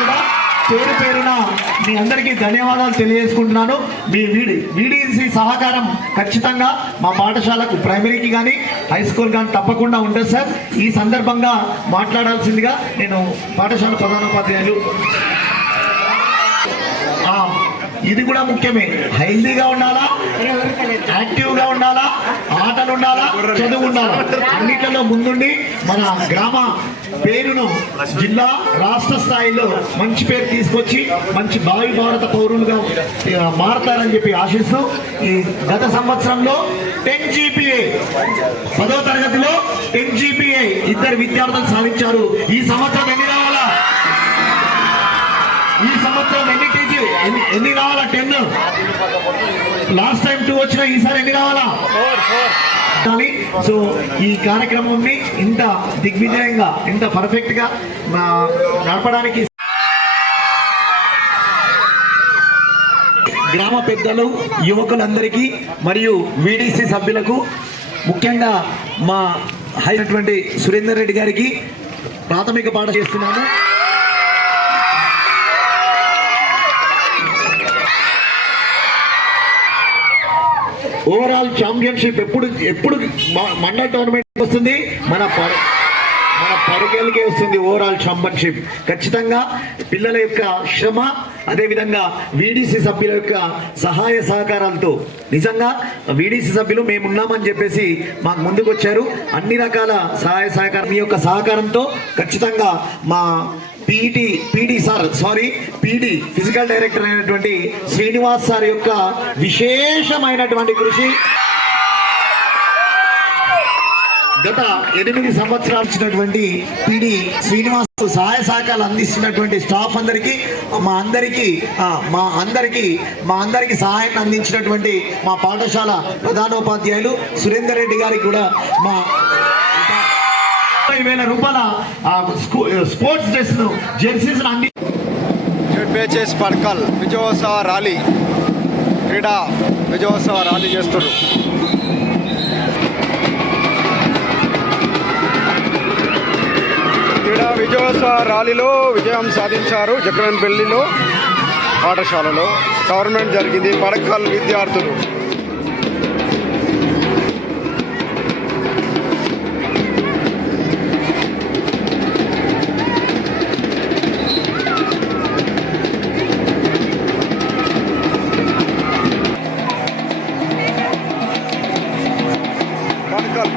కూడా పేరు పేరున మీ అందరికీ ధన్యవాదాలు తెలియజేసుకుంటున్నాను. మీ వీడిసి సహకారం ఖచ్చితంగా మా పాఠశాలకు ప్రైమరీకి కానీ హై స్కూల్ కానీ తప్పకుండా ఉంటుంది సార్. ఈ సందర్భంగా మాట్లాడాల్సిందిగా నేను పాఠశాల ప్రధానోపాధ్యాయులు, ఇది కూడా ముఖ్యమే, హెల్దీగా ఉండాలా, యాక్టివ్గా ఉండాలా, ఆటలు ఉండాలా, చదువు ఉండాలా, అన్నిట్లలో ముందుండి మన గ్రామ పేరును జిల్లా రాష్ట్ర స్థాయిలో మంచి పేరు తీసుకొచ్చి మంచి భావి భారత పౌరులుగా మారతారని చెప్పి ఆశిస్తూ, ఈ గత సంవత్సరంలో 10 GPA 10వ తరగతిలో 10 GPA 2 విద్యార్థులు సాధించారు. ఈ సంవత్సరం ఎన్ని రావాలా? ఈ సంవత్సరం ఎన్ని రావాలా? 10. లాస్ట్ టైం 2 వచ్చినా ఈసారి ఎన్ని రావాలా? 4. సో ఈ కార్యక్రమాన్ని ఇంత దిగ్విజయంగా, ఇంత పర్ఫెక్ట్ గా నడపడానికి గ్రామ పెద్దలు, యువకులందరికీ మరియు వీడీసీ సభ్యులకు, ముఖ్యంగా మా అయినటువంటి సురేందర్ రెడ్డి గారికి ప్రాథమిక పాఠ చేస్తున్నాను. ఓవరాల్ ఛాంపియన్షిప్ ఎప్పుడు మండల్ టోర్నమెంట్ వస్తుంది, మన పరుగెలకే వస్తుంది. ఓవరాల్ ఛాంపియన్షిప్ ఖచ్చితంగా పిల్లల యొక్క శ్రమ, అదేవిధంగా వీడీసీ సభ్యుల యొక్క సహాయ సహకారాలతో, నిజంగా వీడీసీ సభ్యులు మేమున్నామని చెప్పేసి మాకు ముందుకు వచ్చారు. అన్ని రకాల సహాయ సహకారం మీ యొక్క సహకారంతో ఖచ్చితంగా మా పీడీ ఫిజికల్ డైరెక్టర్ అయినటువంటి శ్రీనివాస్ సార్ యొక్క విశేషమైనటువంటి కృషి, గత 8 సంవత్సరాలు ఇచ్చినటువంటి పీడీ శ్రీనివాస్ సహాయ సహకారాలు అందిస్తున్నటువంటి స్టాఫ్ అందరికీ, మా అందరికీ సహాయాన్ని అందించినటువంటి మా పాఠశాల ప్రధానోపాధ్యాయులు సురేందర్ రెడ్డి గారికి కూడా మా 50,000 రూపాయల స్పోర్ట్స్ డ్రెస్ జెర్సీస్ అంది. జెడ్పీహెచ్ఎస్ పడకల్ విజయోత్సవ ర్యాలీ, క్రీడా విజయోత్సవ ర్యాలీ చేస్తున్నారు. క్రీడా విజయోత్సవ ర్యాలీలో విజయం సాధించారు. జక్రన్పల్లిలో పాఠశాలలో టోర్నమెంట్ జరిగింది. పడకల్ విద్యార్థులు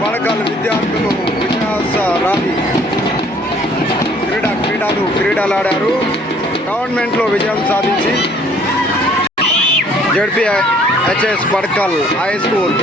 పడకల్ విద్యార్థులు విన్యాస ర్యాలీ క్రీడలాడారు. టోర్నమెంట్లో విజయం సాధించి జెడ్పీహెచ్ఎస్ పడకల్ హై స్కూల్